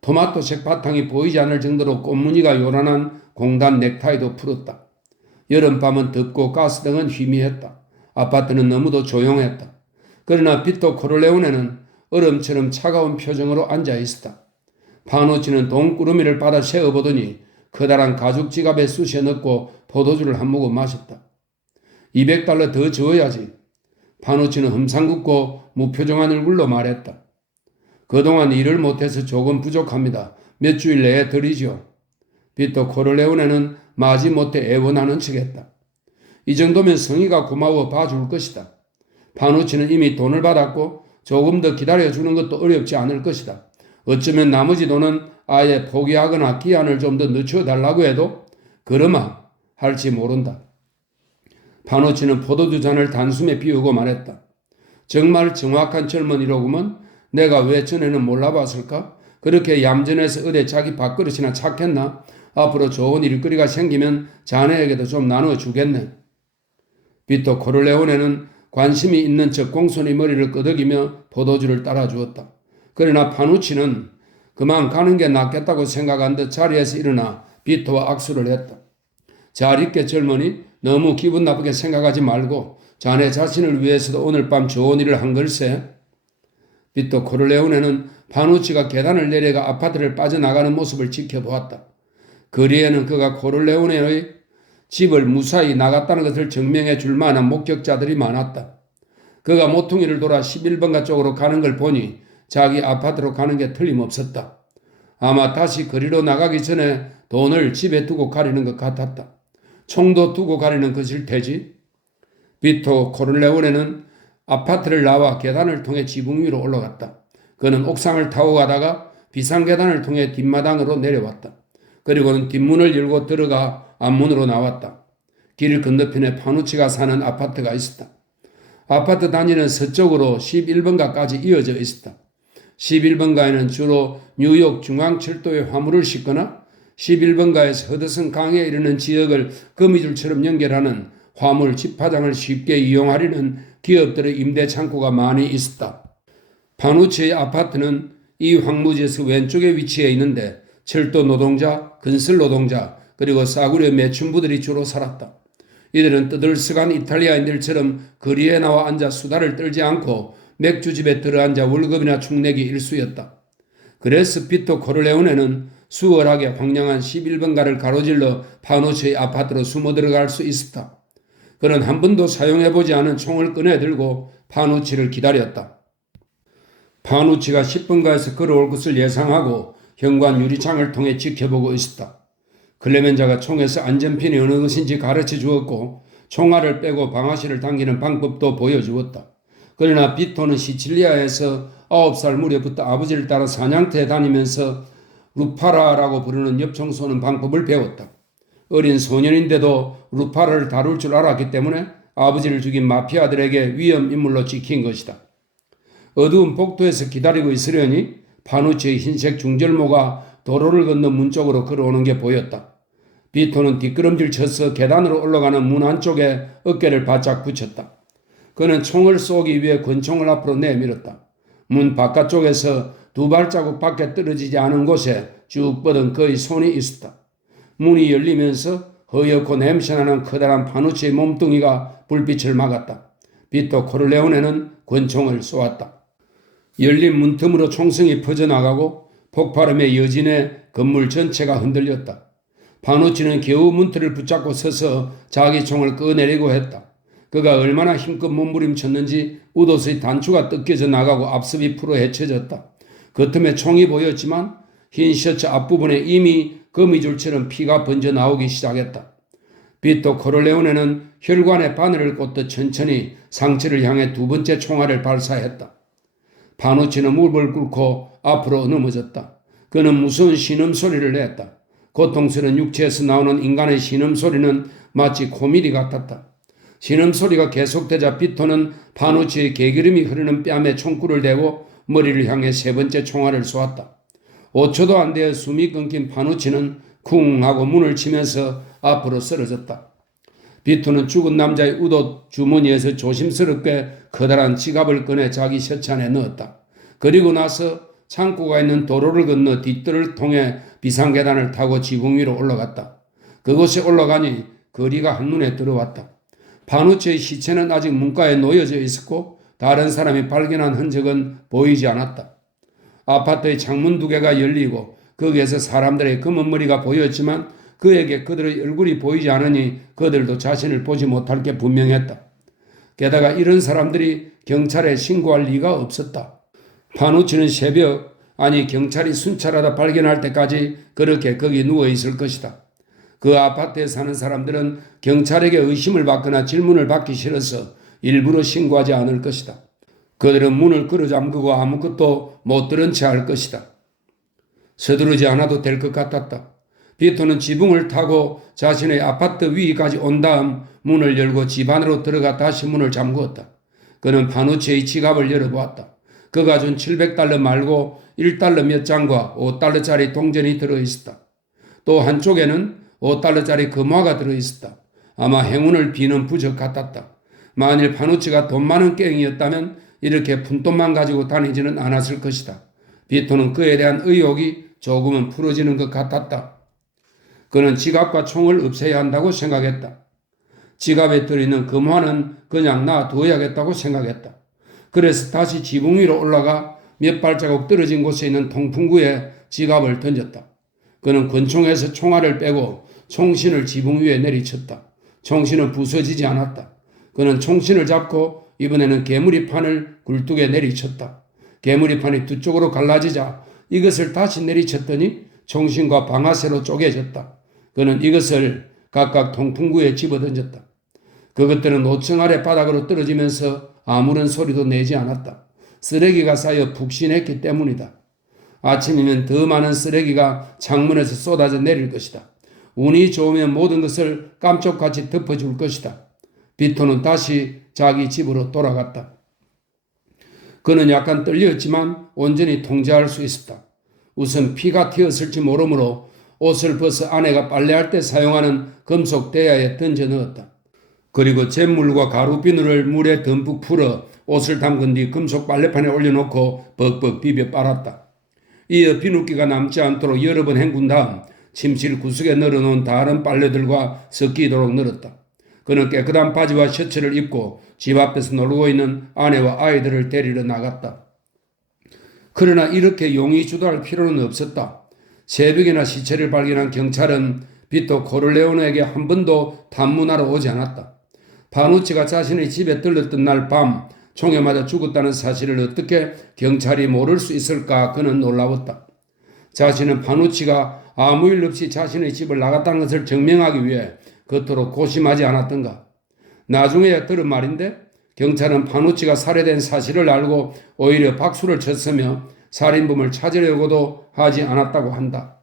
토마토색 바탕이 보이지 않을 정도로 꽃무늬가 요란한 공단 넥타이도 풀었다. 여름밤은 덥고 가스등은 희미했다. 아파트는 너무도 조용했다. 그러나 비토 코르레오네는 얼음처럼 차가운 표정으로 앉아 있었다. 파누치는 돈꾸러미를 받아 세어보더니 커다란 가죽 지갑에 쑤셔 넣고 포도주를 한 모금 마셨다. $200 더 줘야지. 파누치는 흠상궂고 무표정한 얼굴로 말했다. 그동안 일을 못해서 조금 부족합니다. 몇 주일 내에 드리죠. 비토 코르레오네는 마지못해 애원하는 척했다. 이 정도면 성의가 고마워 봐줄 것이다. 파누치는 이미 돈을 받았고 조금 더 기다려주는 것도 어렵지 않을 것이다. 어쩌면 나머지 돈은 아예 포기하거나 기한을 좀 더 늦춰달라고 해도 그러마 할지 모른다. 파누치는 포도주 잔을 단숨에 비우고 말했다. 정말 정확한 젊은이로구먼. 내가 왜 전에는 몰라봤을까? 그렇게 얌전해서 어디 자기 밥그릇이나 찾겠나? 앞으로 좋은 일거리가 생기면 자네에게도 좀 나눠주겠네. 비토 코르레오네는 관심이 있는 척 공손히 머리를 끄덕이며 포도주를 따라주었다. 그러나 파누치는 그만 가는 게 낫겠다고 생각한 듯 자리에서 일어나 비토와 악수를 했다. 잘 있게 젊은이, 너무 기분 나쁘게 생각하지 말고 자네 자신을 위해서도 오늘 밤 좋은 일을 한 걸세. 비토 코르레오네는 파누치가 계단을 내려가 아파트를 빠져나가는 모습을 지켜보았다. 거리에는 그가 코르레오네의 집을 무사히 나갔다는 것을 증명해 줄 만한 목격자들이 많았다. 그가 모퉁이를 돌아 11번가 쪽으로 가는 걸 보니 자기 아파트로 가는 게 틀림없었다. 아마 다시 거리로 나가기 전에 돈을 집에 두고 가려는 것 같았다. 총도 두고 가려는 것일 테지. 비토 코르레오네는 아파트를 나와 계단을 통해 지붕 위로 올라갔다. 그는 옥상을 타고 가다가 비상계단을 통해 뒷마당으로 내려왔다. 그리고는 뒷문을 열고 들어가 앞문으로 나왔다. 길 건너편에 파누치가 사는 아파트가 있었다. 아파트 단지는 서쪽으로 11번가까지 이어져 있었다. 11번가에는 주로 뉴욕 중앙철도의 화물을 싣거나 11번가에서 허드슨 강에 이르는 지역을 거미줄처럼 연결하는 화물 집화장을 쉽게 이용하려는 기업들의 임대 창고가 많이 있었다. 파누치의 아파트는 이 황무지에서 왼쪽에 위치해 있는데 철도 노동자, 건설 노동자, 그리고 싸구려 매춘부들이 주로 살았다. 이들은 떠들썩한 이탈리아인들처럼 거리에 나와 앉아 수다를 떨지 않고 맥주집에 들어앉아 월급이나 축내기 일쑤였다. 그래서 비토 코르레오네는 수월하게 황량한 11번가를 가로질러 파누치의 아파트로 숨어 들어갈 수 있었다. 그는 한 번도 사용해보지 않은 총을 꺼내 들고 파누치를 기다렸다. 파누치가 10번가에서 걸어올 것을 예상하고 현관 유리창을 통해 지켜보고 있었다. 클레멘자가 총에서 안전핀이 어느 것인지 가르쳐 주었고 총알을 빼고 방아쇠를 당기는 방법도 보여주었다. 그러나 비토는 시칠리아에서 9살 무렵부터 아버지를 따라 사냥터에 다니면서 루파라라고 부르는 엽총 쏘는 방법을 배웠다. 어린 소년인데도 루파라를 다룰 줄 알았기 때문에 아버지를 죽인 마피아들에게 위험 인물로 찍힌 것이다. 어두운 복도에서 기다리고 있으려니 파누치의 흰색 중절모가 도로를 건너 문 쪽으로 걸어오는 게 보였다. 비토는 뒷걸음질 쳐서 계단으로 올라가는 문 안쪽에 어깨를 바짝 붙였다. 그는 총을 쏘기 위해 권총을 앞으로 내밀었다. 문 바깥쪽에서 2발자국 밖에 떨어지지 않은 곳에 쭉 뻗은 그의 손이 있었다. 문이 열리면서 허옇고 냄새나는 커다란 파누치의 몸뚱이가 불빛을 막았다. 비토 코르레오네는 권총을 쏘았다. 열린 문틈으로 총성이 퍼져나가고 폭발음의 여진에 건물 전체가 흔들렸다. 파누치는 겨우 문틀을 붙잡고 서서 자기 총을 꺼내려고 했다. 그가 얼마나 힘껏 몸부림쳤는지 웃옷의 단추가 뜯겨져 나가고 앞섭이 풀어 헤쳐졌다. 그 틈에 총이 보였지만 흰 셔츠 앞부분에 이미 거미줄처럼 피가 번져 나오기 시작했다. 비토 코르레오네는 혈관에 바늘을 꽂듯 천천히 상체를 향해 2번째 총알을 발사했다. 파누치는 무릎을 꿇고 앞으로 넘어졌다. 그는 무서운 신음소리를 냈다. 고통스러운 육체에서 나오는 인간의 신음소리는 마치 코미디 같았다. 신음소리가 계속되자 비토는 파누치의 개기름이 흐르는 뺨에 총구를 대고 머리를 향해 3번째 총알을 쏘았다. 5초도 안 되어 숨이 끊긴 파누치는 쿵 하고 문을 치면서 앞으로 쓰러졌다. 비토는 죽은 남자의 웃옷 주머니에서 조심스럽게 커다란 지갑을 꺼내 자기 셔츠 안에 넣었다. 그리고 나서 창고가 있는 도로를 건너 뒷뜰을 통해 비상계단을 타고 지붕 위로 올라갔다. 그곳에 올라가니 거리가 한눈에 들어왔다. 파누치의 시체는 아직 문가에 놓여져 있었고 다른 사람이 발견한 흔적은 보이지 않았다. 아파트의 창문 2개가 열리고 거기에서 사람들의 검은 머리가 보였지만 그에게 그들의 얼굴이 보이지 않으니 그들도 자신을 보지 못할 게 분명했다. 게다가 이런 사람들이 경찰에 신고할 리가 없었다. 파누치는 새벽, 아니 경찰이 순찰하다 발견할 때까지 그렇게 거기 누워 있을 것이다. 그 아파트에 사는 사람들은 경찰에게 의심을 받거나 질문을 받기 싫어서 일부러 신고하지 않을 것이다. 그들은 문을 걸어 잠그고 아무것도 못 들은 채 할 것이다. 서두르지 않아도 될 것 같았다. 비토는 지붕을 타고 자신의 아파트 위까지 온 다음 문을 열고 집 안으로 들어가 다시 문을 잠그었다. 그는 파누치의 지갑을 열어보았다. 그가 준 700달러 말고 1달러 몇 장과 5달러짜리 동전이 들어있었다. 또 한쪽에는 5달러짜리 금화가 들어있었다. 아마 행운을 비는 부적 같았다. 만일 파누치가 돈 많은 깽이었다면 이렇게 푼돈만 가지고 다니지는 않았을 것이다. 비토는 그에 대한 의혹이 조금은 풀어지는 것 같았다. 그는 지갑과 총을 없애야 한다고 생각했다. 지갑에 들어있는 금화는 그냥 놔두어야겠다고 생각했다. 그래서 다시 지붕 위로 올라가 몇 발자국 떨어진 곳에 있는 통풍구에 지갑을 던졌다. 그는 권총에서 총알을 빼고 총신을 지붕 위에 내리쳤다. 총신은 부서지지 않았다. 그는 총신을 잡고 이번에는 개무리판을 굴뚝에 내리쳤다. 개무리판이 2쪽으로 갈라지자 이것을 다시 내리쳤더니 총신과 방아쇠로 쪼개졌다. 그는 이것을 각각 통풍구에 집어던졌다. 그것들은 5층 아래 바닥으로 떨어지면서 아무런 소리도 내지 않았다. 쓰레기가 쌓여 푹신했기 때문이다. 아침이면 더 많은 쓰레기가 창문에서 쏟아져 내릴 것이다. 운이 좋으면 모든 것을 깜짝같이 덮어줄 것이다. 비토는 다시 자기 집으로 돌아갔다. 그는 약간 떨렸지만 온전히 통제할 수 있었다. 우선 피가 튀었을지 모르므로 옷을 벗어 아내가 빨래할 때 사용하는 금속 대야에 던져 넣었다. 그리고 잿물과 가루 비누를 물에 듬뿍 풀어 옷을 담근 뒤 금속 빨래판에 올려놓고 벅벅 비벼 빨았다. 이어 비누기가 남지 않도록 여러 번 헹군 다음 침실 구석에 널어놓은 다른 빨래들과 섞이도록 널었다. 그는 깨끗한 바지와 셔츠를 입고 집 앞에서 놀고 있는 아내와 아이들을 데리러 나갔다. 그러나 이렇게 용의 주도할 필요는 없었다. 새벽이나 시체를 발견한 경찰은 비토 코를레오네에게 한 번도 탐문하러 오지 않았다. 파누치가 자신의 집에 들렀던 날 밤 총에 맞아 죽었다는 사실을 어떻게 경찰이 모를 수 있을까 그는 놀라웠다. 자신은 파누치가 아무 일 없이 자신의 집을 나갔다는 것을 증명하기 위해 그토록 고심하지 않았던가. 나중에야 들은 말인데 경찰은 파누치가 살해된 사실을 알고 오히려 박수를 쳤으며 살인범을 찾으려고도 하지 않았다고 한다.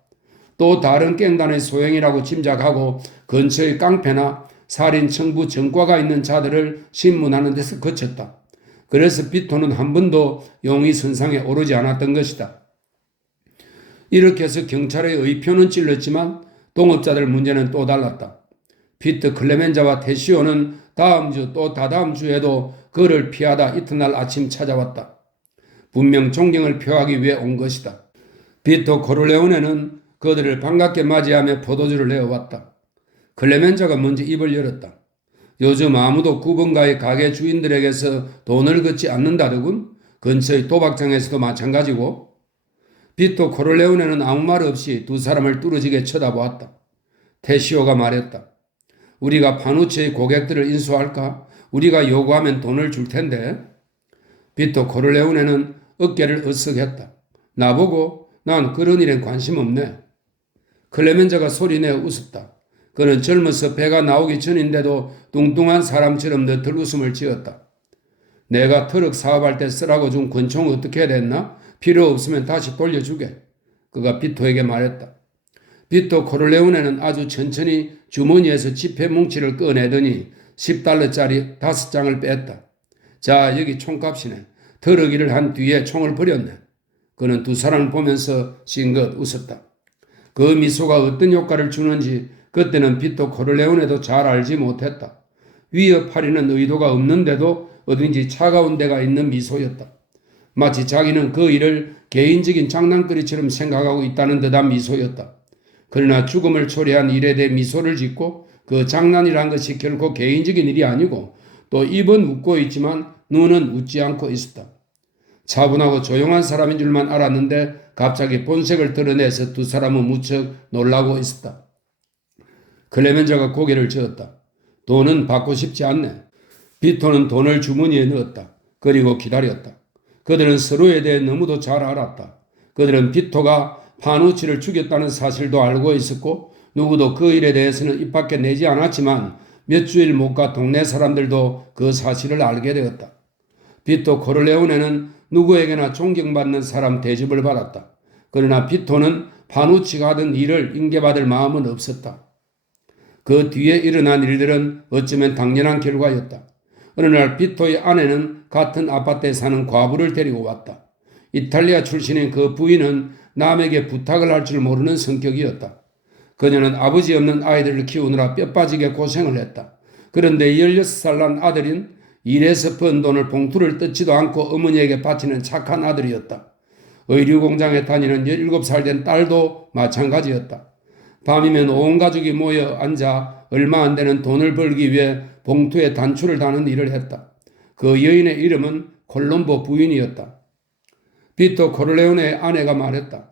또 다른 갱단의 소행이라고 짐작하고 근처의 깡패나 살인 청부 전과가 있는 자들을 신문하는 데서 그쳤다. 그래서 비토는 한 번도 용의 선상에 오르지 않았던 것이다. 이렇게 해서 경찰의 의표는 찔렀지만 동업자들 문제는 또 달랐다. 피터 클레멘자와 테시오는 다음 주 또 다다음 주에도 그를 피하다 이튿날 아침 찾아왔다. 분명 존경을 표하기 위해 온 것이다. 비토 코를레오네는 그들을 반갑게 맞이하며 포도주를 내어왔다. 클레멘자가 먼저 입을 열었다. 요즘 아무도 구번가의 가게 주인들에게서 돈을 걷지 않는다더군. 근처의 도박장에서도 마찬가지고. 비토 코를레오네는 아무 말 없이 두 사람을 뚫어지게 쳐다보았다. 테시오가 말했다. 우리가 파누치의 고객들을 인수할까? 우리가 요구하면 돈을 줄 텐데. 비토 코를레오네는 어깨를 으쓱했다. 나보고 난 그런 일엔 관심 없네. 클레멘자가 소리내어 웃었다. 그는 젊어서 배가 나오기 전인데도 뚱뚱한 사람처럼 너틀 웃음을 지었다. 내가 트럭 사업할 때 쓰라고 준 권총 어떻게 됐나? 필요 없으면 다시 돌려주게. 그가 비토에게 말했다. 비토 코를레오네는 아주 천천히 주머니에서 지폐 뭉치를 꺼내더니 $10짜리 5장을 뺐다. 자, 여기 총값이네. 트럭 일을 한 뒤에 총을 버렸네. 그는 두 사람을 보면서 싱긋 웃었다. 그 미소가 어떤 효과를 주는지 그때는 비토 코를레오네도 잘 알지 못했다. 위협하려는 의도가 없는데도 어딘지 차가운 데가 있는 미소였다. 마치 자기는 그 일을 개인적인 장난거리처럼 생각하고 있다는 듯한 미소였다. 그러나 죽음을 초래한 일에 대해 미소를 짓고 그 장난이란 것이 결코 개인적인 일이 아니고 또 입은 웃고 있지만 눈은 웃지 않고 있었다. 차분하고 조용한 사람인 줄만 알았는데 갑자기 본색을 드러내서 두 사람은 무척 놀라고 있었다. 클레멘자가 고개를 저었다. 돈은 받고 싶지 않네. 비토는 돈을 주머니에 넣었다. 그리고 기다렸다. 그들은 서로에 대해 너무도 잘 알았다. 그들은 비토가 파누치를 죽였다는 사실도 알고 있었고 누구도 그 일에 대해서는 입 밖에 내지 않았지만 몇 주일 못 가 동네 사람들도 그 사실을 알게 되었다. 비토 코를레오네는 누구에게나 존경받는 사람 대접을 받았다. 그러나 비토는 파누치가 하던 일을 인계받을 마음은 없었다. 그 뒤에 일어난 일들은 어쩌면 당연한 결과였다. 어느 날 비토의 아내는 같은 아파트에 사는 과부를 데리고 왔다. 이탈리아 출신인 그 부인은 남에게 부탁을 할 줄 모르는 성격이었다. 그녀는 아버지 없는 아이들을 키우느라 뼈 빠지게 고생을 했다. 그런데 16살 난 아들인 일해서 번 돈을 봉투를 뜯지도 않고 어머니에게 바치는 착한 아들이었다. 의류공장에 다니는 17살 된 딸도 마찬가지였다. 밤이면 온 가족이 모여 앉아 얼마 안 되는 돈을 벌기 위해 봉투에 단추를 다는 일을 했다. 그 여인의 이름은 콜롬보 부인이었다. 비토 코를레오네의 아내가 말했다.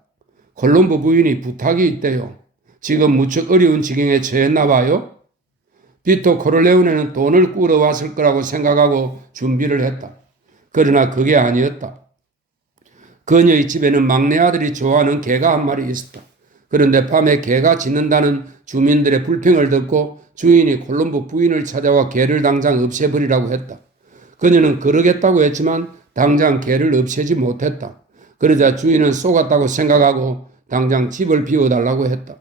콜롬보 부인이 부탁이 있대요. 지금 무척 어려운 지경에 처했나 봐요. 비토 코를레오네는 돈을 꾸러왔을 거라고 생각하고 준비를 했다. 그러나 그게 아니었다. 그녀의 집에는 막내 아들이 좋아하는 개가 한 마리 있었다. 그런데 밤에 개가 짖는다는 주민들의 불평을 듣고 주인이 콜롬보 부인을 찾아와 개를 당장 없애버리라고 했다. 그녀는 그러겠다고 했지만 당장 개를 없애지 못했다. 그러자 주인은 속았다고 생각하고 당장 집을 비워달라고 했다.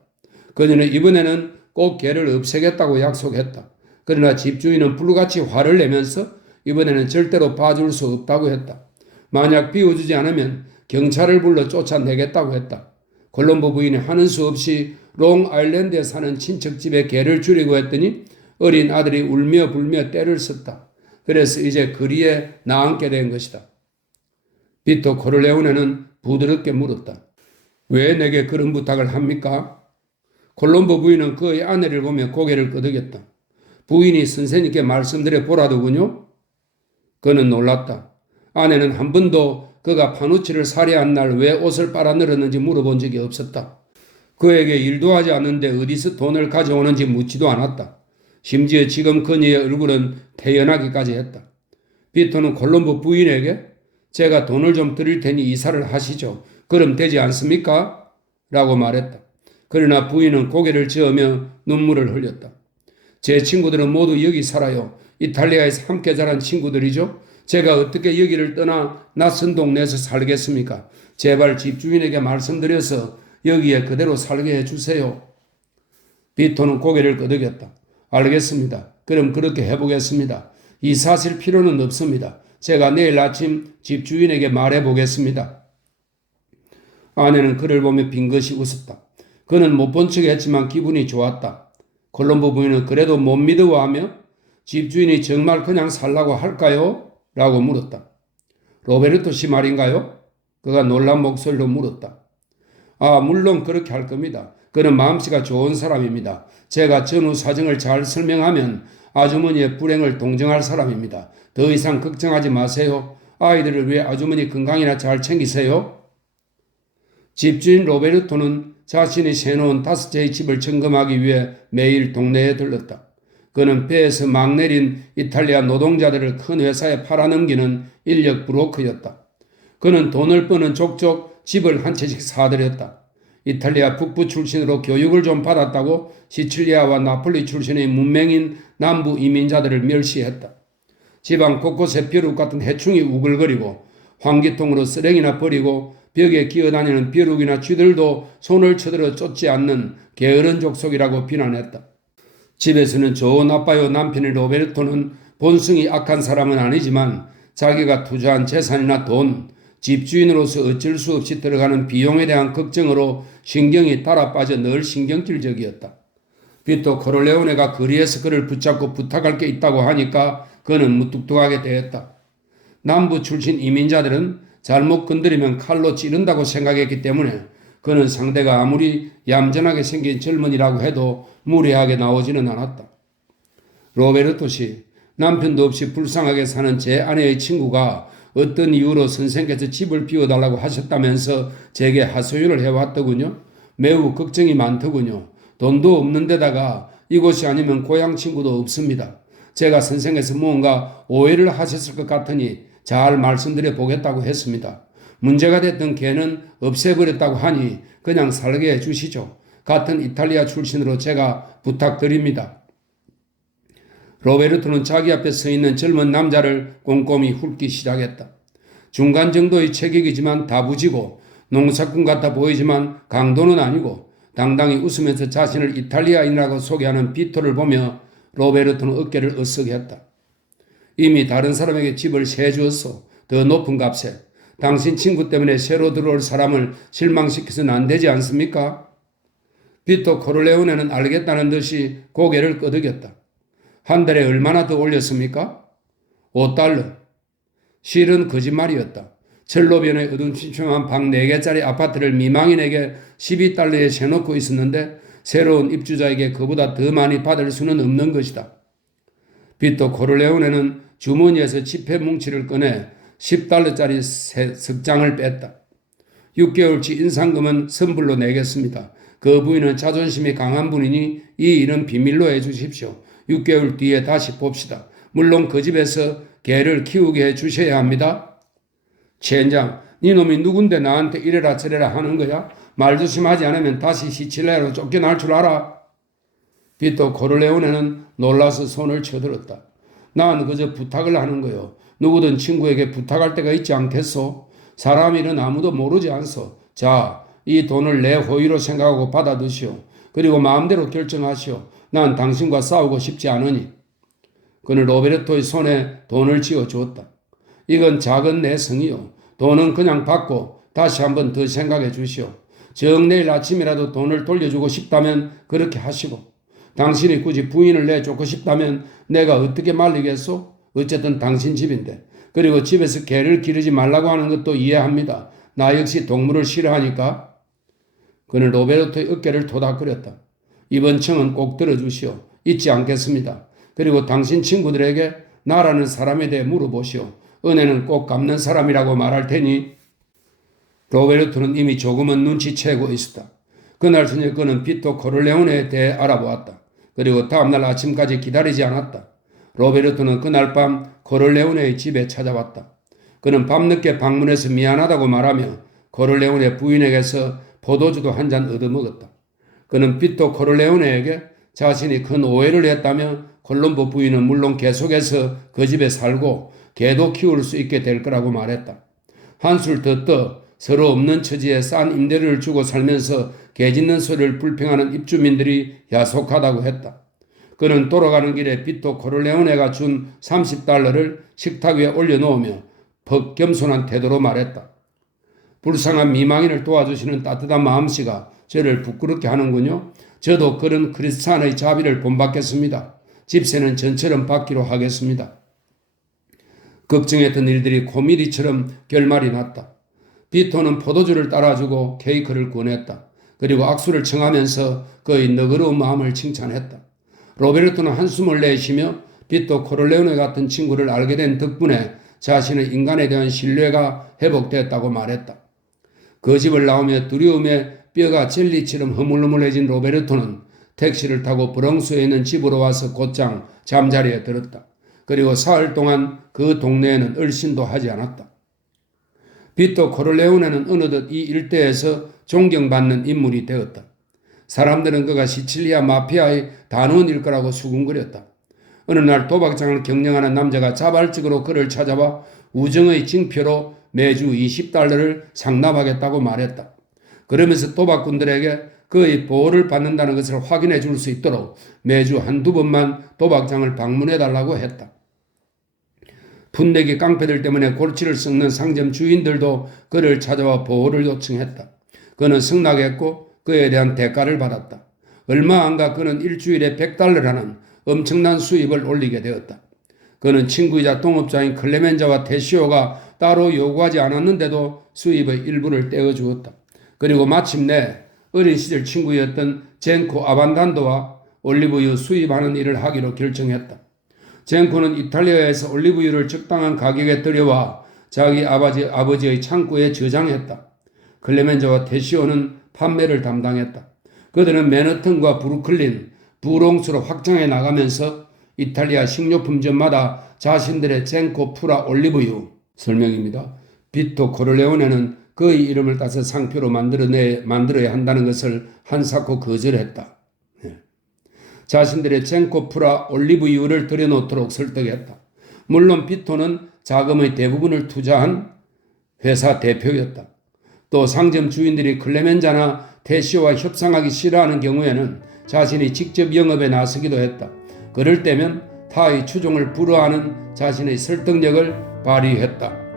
그녀는 이번에는 꼭 개를 없애겠다고 약속했다. 그러나 집주인은 불같이 화를 내면서 이번에는 절대로 봐줄 수 없다고 했다. 만약 비워주지 않으면 경찰을 불러 쫓아내겠다고 했다. 콜롬보 부인이 하는 수 없이 롱아일랜드에 사는 친척 집에 개를 주려고 했더니 어린 아들이 울며 불며 떼를 썼다. 그래서 이제 거리에 나앉게 된 것이다. 비토 코를레오네는 부드럽게 물었다. 왜 내게 그런 부탁을 합니까? 콜롬보 부인은 그의 아내를 보며 고개를 끄덕였다. 부인이 선생님께 말씀드려 보라더군요. 그는 놀랐다. 아내는 한 번도 그가 파누치를 살해한 날 왜 옷을 빨아늘었는지 물어본 적이 없었다. 그에게 일도 하지 않는데 어디서 돈을 가져오는지 묻지도 않았다. 심지어 지금 그녀의 얼굴은 태연하기까지 했다. 비토는 콜롬보 부인에게 제가 돈을 좀 드릴 테니 이사를 하시죠. 그럼 되지 않습니까? 라고 말했다. 그러나 부인은 고개를 저으며 눈물을 흘렸다. 제 친구들은 모두 여기 살아요. 이탈리아에서 함께 자란 친구들이죠. 제가 어떻게 여기를 떠나 낯선 동네에서 살겠습니까? 제발 집주인에게 말씀드려서 여기에 그대로 살게 해주세요. 비토는 고개를 끄덕였다. 알겠습니다. 그럼 그렇게 해보겠습니다. 이사하실 필요는 없습니다. 제가 내일 아침 집주인에게 말해보겠습니다. 아내는 그를 보며 빙긋이 웃었다. 그는 못 본 척 했지만 기분이 좋았다. 콜롬보 부인은 그래도 못 믿어하며 집주인이 정말 그냥 살라고 할까요? 라고 물었다. 로베르토 씨 말인가요? 그가 놀란 목소리로 물었다. 아, 물론 그렇게 할 겁니다. 그는 마음씨가 좋은 사람입니다. 제가 전후 사정을 잘 설명하면 아주머니의 불행을 동정할 사람입니다. 더 이상 걱정하지 마세요. 아이들을 위해 아주머니 건강이나 잘 챙기세요. 집주인 로베르토는 자신이 세놓은 5채의 집을 점검하기 위해 매일 동네에 들렀다. 그는 배에서 막 내린 이탈리아 노동자들을 큰 회사에 팔아넘기는 인력 브로커였다. 그는 돈을 버는 족족 집을 한 채씩 사들였다. 이탈리아 북부 출신으로 교육을 좀 받았다고 시칠리아와 나폴리 출신의 문맹인 남부 이민자들을 멸시했다. 지방 곳곳에 벼룩 같은 해충이 우글거리고 환기통으로 쓰레기나 버리고 벽에 기어다니는 벼룩이나 쥐들도 손을 쳐들어 쫓지 않는 게으른 족속이라고 비난했다. 집에서는 좋은 아빠요 남편의 로베르토는 본성이 악한 사람은 아니지만 자기가 투자한 재산이나 돈, 집주인으로서 어쩔 수 없이 들어가는 비용에 대한 걱정으로 신경이 따라 빠져 늘 신경질적이었다. 비토 코르레오네가 거리에서 그를 붙잡고 부탁할 게 있다고 하니까 그는 무뚝뚝하게 대했다. 남부 출신 이민자들은 잘못 건드리면 칼로 찌른다고 생각했기 때문에 그는 상대가 아무리 얌전하게 생긴 젊은이라고 해도 무례하게 나오지는 않았다. 로베르토 씨, 남편도 없이 불쌍하게 사는 제 아내의 친구가 어떤 이유로 선생께서 집을 비워달라고 하셨다면서 제게 하소연을 해왔더군요. 매우 걱정이 많더군요. 돈도 없는 데다가 이곳이 아니면 고향 친구도 없습니다. 제가 선생께서 무언가 오해를 하셨을 것 같으니 잘 말씀드려 보겠다고 했습니다. 문제가 됐던 개는 없애버렸다고 하니 그냥 살게 해주시죠. 같은 이탈리아 출신으로 제가 부탁드립니다. 로베르토는 자기 앞에 서 있는 젊은 남자를 꼼꼼히 훑기 시작했다. 중간 정도의 체격이지만 다부지고 농사꾼 같아 보이지만 강도는 아니고 당당히 웃으면서 자신을 이탈리아인이라고 소개하는 비토를 보며 로베르토는 어깨를 으쓱했다. 이미 다른 사람에게 집을 세주었어. 더 높은 값에. 당신 친구 때문에 새로 들어올 사람을 실망시켜서는 안 되지 않습니까? 비토 코르레오네는 알겠다는 듯이 고개를 끄덕였다. 한 달에 얼마나 더 올렸습니까? 5달러. 실은 거짓말이었다. 철로변의 어둠침침한 방 4개짜리 아파트를 미망인에게 12달러에 세놓고 있었는데 새로운 입주자에게 그보다 더 많이 받을 수는 없는 것이다. 비토 코르레오네는 주머니에서 지폐 뭉치를 꺼내 10달러짜리 석장을 뺐다. 6개월치 인상금은 선불로 내겠습니다. 그 부인은 자존심이 강한 분이니 이 일은 비밀로 해주십시오. 6개월 뒤에 다시 봅시다. 물론 그 집에서 개를 키우게 해주셔야 합니다. 젠장, 니놈이 누군데 나한테 이래라 저래라 하는 거야? 말 조심하지 않으면 다시 시칠레아로 쫓겨날 줄 알아? 비토 코르레오네는 놀라서 손을 쳐들었다. 난 그저 부탁을 하는 거요. 누구든 친구에게 부탁할 때가 있지 않겠소? 사람 일은 아무도 모르지 않소. 자, 이 돈을 내 호의로 생각하고 받아두시오. 그리고 마음대로 결정하시오. 난 당신과 싸우고 싶지 않으니. 그는 로베르토의 손에 돈을 쥐어주었다. 이건 작은 내 성이요. 돈은 그냥 받고 다시 한번 더 생각해 주시오. 정 내일 아침이라도 돈을 돌려주고 싶다면 그렇게 하시고 당신이 굳이 부인을 내쫓고 싶다면 내가 어떻게 말리겠소? 어쨌든 당신 집인데. 그리고 집에서 개를 기르지 말라고 하는 것도 이해합니다. 나 역시 동물을 싫어하니까. 그는 로베르토의 어깨를 토닥거렸다. 이번 청은 꼭 들어주시오. 잊지 않겠습니다. 그리고 당신 친구들에게 나라는 사람에 대해 물어보시오. 은혜는 꼭 갚는 사람이라고 말할 테니. 로베르토는 이미 조금은 눈치채고 있었다. 그날 저녁 그는 비토 코를레오네에 대해 알아보았다. 그리고 다음날 아침까지 기다리지 않았다. 로베르토는 그날 밤 코를레오네의 집에 찾아왔다. 그는 밤늦게 방문해서 미안하다고 말하며 코를레오네 부인에게서 포도주도 한 잔 얻어먹었다. 그는 비토 코를레오네에게 자신이 큰 오해를 했다며 콜롬보 부인은 물론 계속해서 그 집에 살고 개도 키울 수 있게 될 거라고 말했다. 한술 더 떠 서로 없는 처지에 싼 임대료를 주고 살면서 개 짖는 소리를 불평하는 입주민들이 야속하다고 했다. 그는 돌아가는 길에 비토 코를레오네가 준 $30를 식탁 위에 올려놓으며 퍽 겸손한 태도로 말했다. 불쌍한 미망인을 도와주시는 따뜻한 마음씨가 저를 부끄럽게 하는군요. 저도 그런 크리스찬의 자비를 본받겠습니다. 집세는 전처럼 받기로 하겠습니다. 걱정했던 일들이 코미디처럼 결말이 났다. 비토는 포도주를 따라주고 케이크를 권했다. 그리고 악수를 청하면서 그의 너그러운 마음을 칭찬했다. 로베르토는 한숨을 내쉬며 비토 코를레오네 같은 친구를 알게 된 덕분에 자신의 인간에 대한 신뢰가 회복됐다고 말했다. 그 집을 나오며 두려움에 뼈가 젤리처럼 허물허물해진 로베르토는 택시를 타고 브롱스에 있는 집으로 와서 곧장 잠자리에 들었다. 그리고 사흘 동안 그 동네에는 얼씬도 하지 않았다. 비토 코를레오네는 어느덧 이 일대에서 존경받는 인물이 되었다. 사람들은 그가 시칠리아 마피아의 단원일 거라고 수군거렸다. 어느 날 도박장을 경영하는 남자가 자발적으로 그를 찾아와 우정의 징표로 매주 $20를 상납하겠다고 말했다. 그러면서 도박꾼들에게 그의 보호를 받는다는 것을 확인해 줄 수 있도록 매주 한두 번만 도박장을 방문해달라고 했다. 풋내기 깡패들 때문에 골치를 썩는 상점 주인들도 그를 찾아와 보호를 요청했다. 그는 승낙했고 그에 대한 대가를 받았다. 얼마 안 가 그는 일주일에 $100라는 엄청난 수입을 올리게 되었다. 그는 친구이자 동업자인 클레멘자와 테시오가 따로 요구하지 않았는데도 수입의 일부를 떼어주었다. 그리고 마침내 어린 시절 친구였던 젠코 아반단도와 올리브유 수입하는 일을 하기로 결정했다. 젠코는 이탈리아에서 올리브유를 적당한 가격에 들여와 자기 아버지의 창고에 저장했다. 클레멘자와 테시오는 판매를 담당했다. 그들은 맨하튼과 브루클린, 브롱스로 확장해 나가면서 이탈리아 식료품점마다 자신들의 젠코 프라 올리브유 설명입니다. 비토 코를레오네는 그의 이름을 따서 상표로 만들어야 한다는 것을 한사코 거절했다. 자신들의 젠코 프라 올리브유를 들여놓도록 설득했다. 물론 비토는 자금의 대부분을 투자한 회사 대표였다. 또 상점 주인들이 클레멘자나 테시오와 협상하기 싫어하는 경우에는 자신이 직접 영업에 나서기도 했다. 그럴 때면 타의 추종을 불허하는 자신의 설득력을 발휘했다.